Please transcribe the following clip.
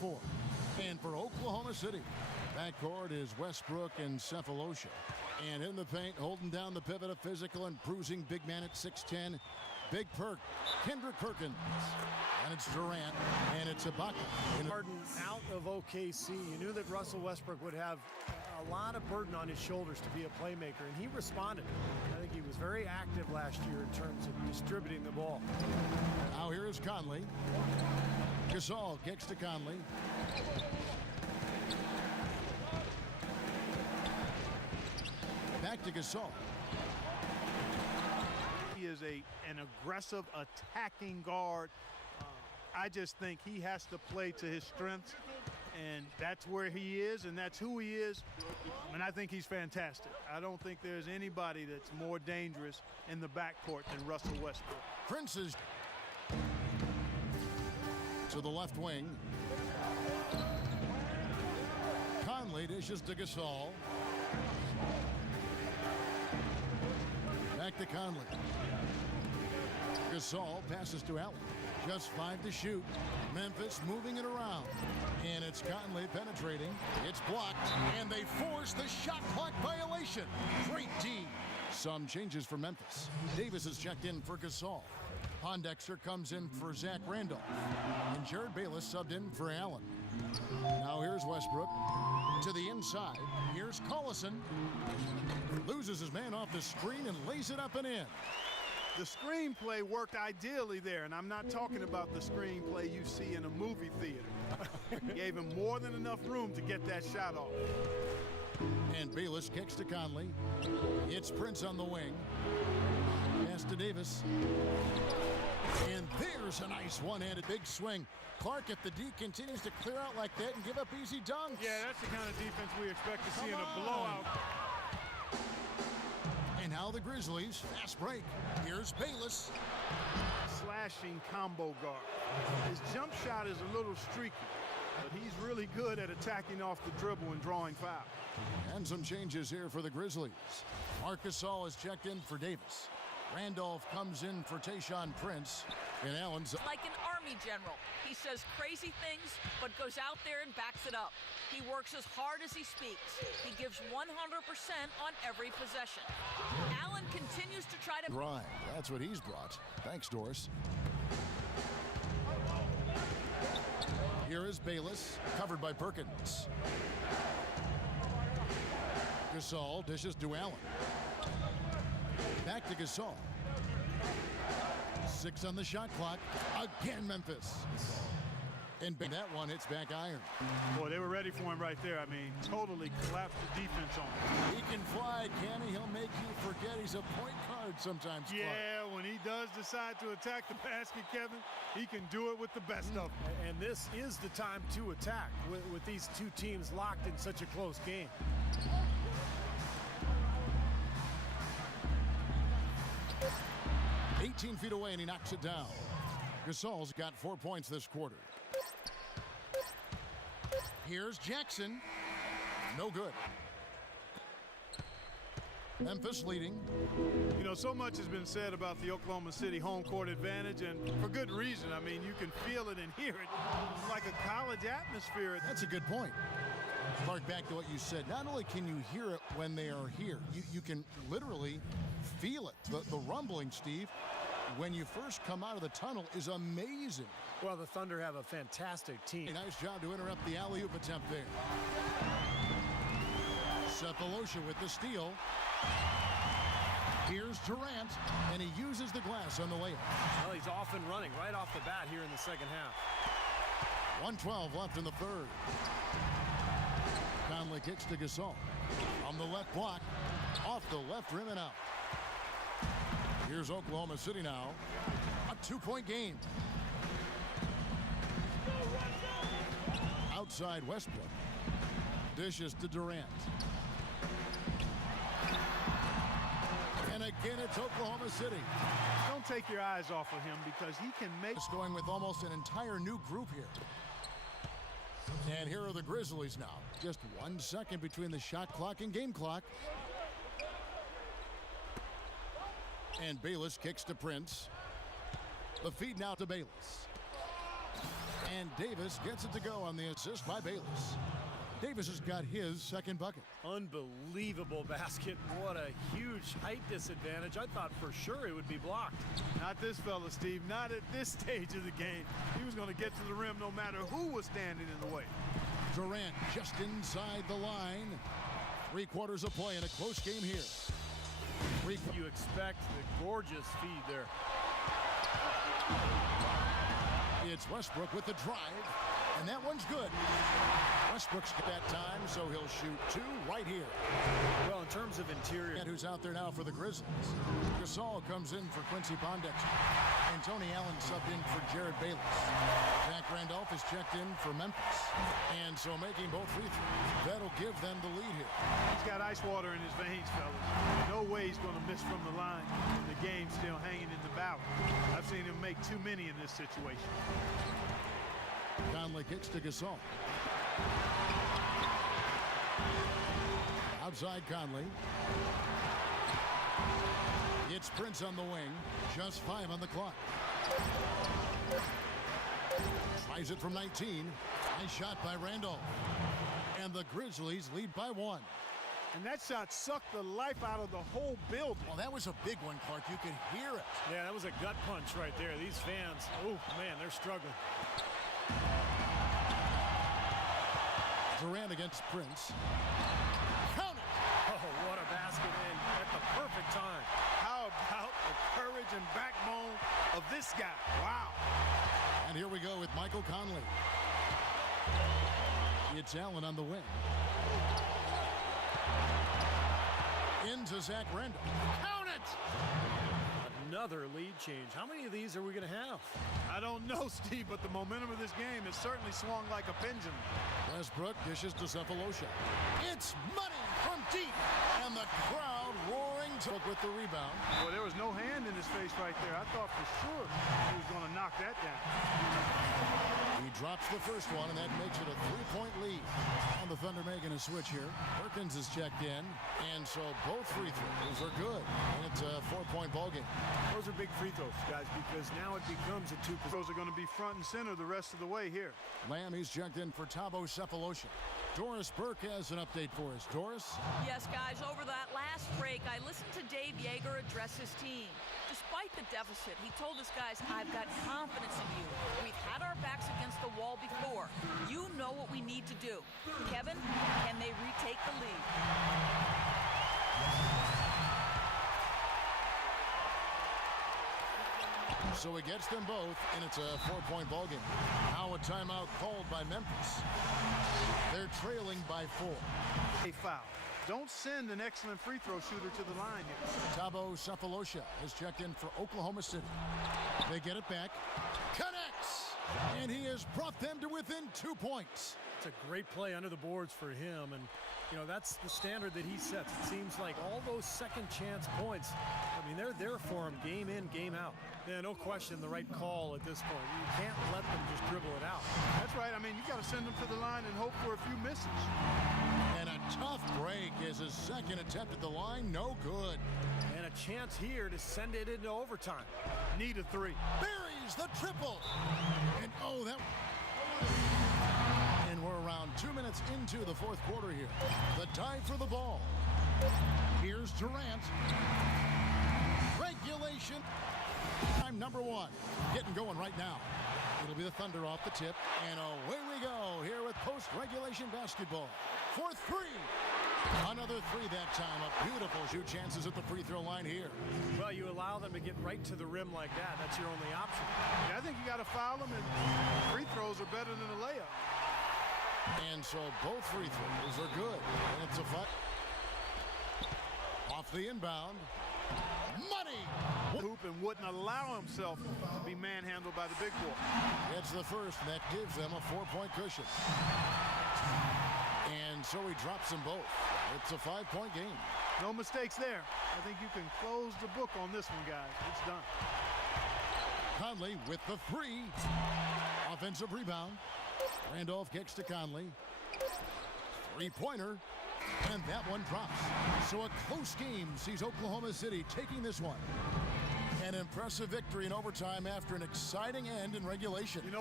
4. And for Oklahoma City, backcourt is Westbrook and Cephalosha. And in the paint, holding down the pivot, a physical and bruising big man at 6'10", Big Perk, Kendrick Perkins. And it's Durant, and it's Ibaka. Harden out of OKC. You knew that Russell Westbrook would have a lot of burden on his shoulders to be a playmaker, and he responded. I think he was very active last year in terms of distributing the ball. Now here is Conley. Gasol kicks to Conley. Back to Gasol. He is an aggressive attacking guard. I just think he has to play to his strengths, and that's where he is, and that's who he is. And I think he's fantastic. I don't think there's anybody that's more dangerous in the backcourt than Russell Westbrook. Prince is to the left wing. Conley dishes to Gasol. Back to Conley. Gasol passes to Allen. Just 5 to shoot. Memphis moving it around. And it's Conley penetrating. It's blocked. And they force the shot clock violation. Great D. Some changes for Memphis. Davis is checked in for Gasol. Pondexter comes in for Zach Randolph. And Jared Bayless subbed in for Allen. Now here's Westbrook. To the inside. Here's Collison. Loses his man off the screen and lays it up and in. The screenplay worked ideally there, and I'm not talking about the screenplay you see in a movie theater. Gave him more than enough room to get that shot off. And Bayless kicks to Conley. It's Prince on the wing. Pass to Davis. And there's a nice one-handed big swing. Clark, if the D continues to clear out like that and give up easy dunks. Yeah, that's the kind of defense we expect to see in a blowout. And now the Grizzlies, fast break. Here's Bayless. Slashing combo guard. His jump shot is a little streaky, but he's really good at attacking off the dribble and drawing foul. And some changes here for the Grizzlies. Marc Gasol is checked in for Davis. Randolph comes in for Tayshaun Prince. And Allen's like an Army general. He says crazy things, but goes out there and backs it up. He works as hard as he speaks. He gives 100% on every possession. Allen continues to try to grind. That's what he's brought. Thanks, Doris. Here is Bayless, covered by Perkins. Gasol dishes to Allen. Back to Gasol. 6 on the shot clock. Again, Memphis. And that one hits back iron. Boy, they were ready for him right there. I mean, totally collapsed the defense on him. He can fly, can he? He'll make you forget he's a point guard sometimes. Yeah, Clark. When he does decide to attack the basket, Kevin, he can do it with the best of them. And this is the time to attack with these two teams locked in such a close game. "18 feet away, and he knocks it down. Gasol's got 4 points this quarter. Here's Jackson. No good. Memphis leading. You know, so much has been said about the Oklahoma City home court advantage, and for good reason. I mean, you can feel it and hear it. It's like a college atmosphere. That's a good point. Clark, back to what you said. Not only can you hear it when they are here, you can literally feel it. The rumbling, Steve, when you first come out of the tunnel is amazing. Well, the Thunder have a fantastic team. Nice job to interrupt the alley-oop attempt there. Cephalosha with the steal. Here's Durant, and he uses the glass on the layup. Well, he's off and running right off the bat here in the second half. 1:12 left in the third. Conley kicks to Gasol. On the left block, off the left rim and out. Here's Oklahoma City now. A 2-point game. Outside Westbrook. Dishes to Durant. And again, it's Oklahoma City. Don't take your eyes off of him because he can make... It's going with almost an entire new group here. And here are the Grizzlies now. Just 1 second between the shot clock and game clock. And Bayless kicks to Prince. The feed now to Bayless. And Davis gets it to go on the assist by Bayless. Davis has got his second bucket. Unbelievable basket. What a huge height disadvantage. I thought for sure it would be blocked. Not this fella, Steve. Not at this stage of the game. He was going to get to the rim no matter who was standing in the way. Durant just inside the line. 3/4 of play in a close game here. You expect the gorgeous feed there. It's Westbrook with the drive, and that one's good. Westbrook's got that time, so he'll shoot two right here. Well, in terms of interior. And who's out there now for the Grizzlies? Gasol comes in for Quincy Pondexter. And Tony Allen subbed in for Jared Bayless. Zach Randolph is checked in for Memphis. And so making both free throws. That'll give them the lead here. He's got ice water in his veins, fellas. No way he's going to miss from the line. The game's still hanging in the balance. I've seen him make too many in this situation. Conley kicks to Gasol. Outside Conley. It's Prince on the wing. Just 5 on the clock. Tries it from 19. Nice shot by Randolph. And the Grizzlies lead by 1. And that shot sucked the life out of the whole building. Well, that was a big one, Clark. You could hear it. Yeah, that was a gut punch right there. These fans, oh, man, they're struggling. Durant against Prince. Count it! Oh, what a basket in at the perfect time. How about the courage and backbone of this guy? Wow. And here we go with Michael Conley. It's Allen on the wing. Into Zach Randolph. Count it! Another lead change. How many of these are we going to have? I don't know, Steve, but the momentum of this game has certainly swung like a pendulum. Westbrook dishes to Cephalosha. It's money from deep. And the crowd roaring to with the rebound. Well, there was no hand in his face right there. I thought for sure he was going to knock that down. He drops the first one, and that makes it a 3-point lead. And the Thunder making a switch here. Perkins is checked in, and so both free throws are good. And it's a 4-point ball game. Those are big free throws, guys, because now it becomes a 2. Those are going to be front and center the rest of the way here. Lamb, he's checked in for Thabo Cephalosha. Doris Burke has an update for us. Doris? Yes, guys, over that last break, I listened to Dave Yeager address his team. Despite the deficit, he told his guys, I've got confidence in you. We've had our backs against the wall before. You know what we need to do. Kevin, can they retake the lead? So he gets them both, and it's a 4-point ball game. Now a timeout called by Memphis. They're trailing by 4. A foul. Don't send an excellent free throw shooter to the line here. Thabo Cephalosha has checked in for Oklahoma City. They get it back. Connects! And he has brought them to within 2 points. It's a great play under the boards for him, and you know that's the standard that he sets. It seems like all those second chance points, I mean, they're there for him game in, game out. Yeah, no question the right call at this point. You can't let them just dribble it out. That's right. I mean, you got to send them to the line and hope for a few misses. And a tough break is his second attempt at the line. No good. And a chance here to send it into overtime. Need a 3. Buries the triple. And oh, that... And we're around 2 minutes into the 4th quarter here. The tie for the ball. Here's Durant. Regulation. Time number 1. Getting going right now. It'll be the Thunder off the tip. And away we go here with post-regulation basketball. For 3. Another 3 that time. A beautiful shoot chances at the free throw line here. Well, you allow them to get right to the rim like that. That's your only option. Yeah, I think you got to foul them, and free throws are better than a layup. And so both free throws are good. And it's a fight. Off the inbound. Money! Hoop and wouldn't allow himself to be manhandled by the big boy. It's the first, and that gives them a 4-point cushion. And so he drops them both. It's a 5-point game. No mistakes there. I think you can close the book on this one, guys. It's done. Conley with the 3. Offensive rebound. Randolph kicks to Conley. 3-pointer. And that one drops. So a close game sees Oklahoma City taking this one. An impressive victory in overtime after an exciting end in regulation. You know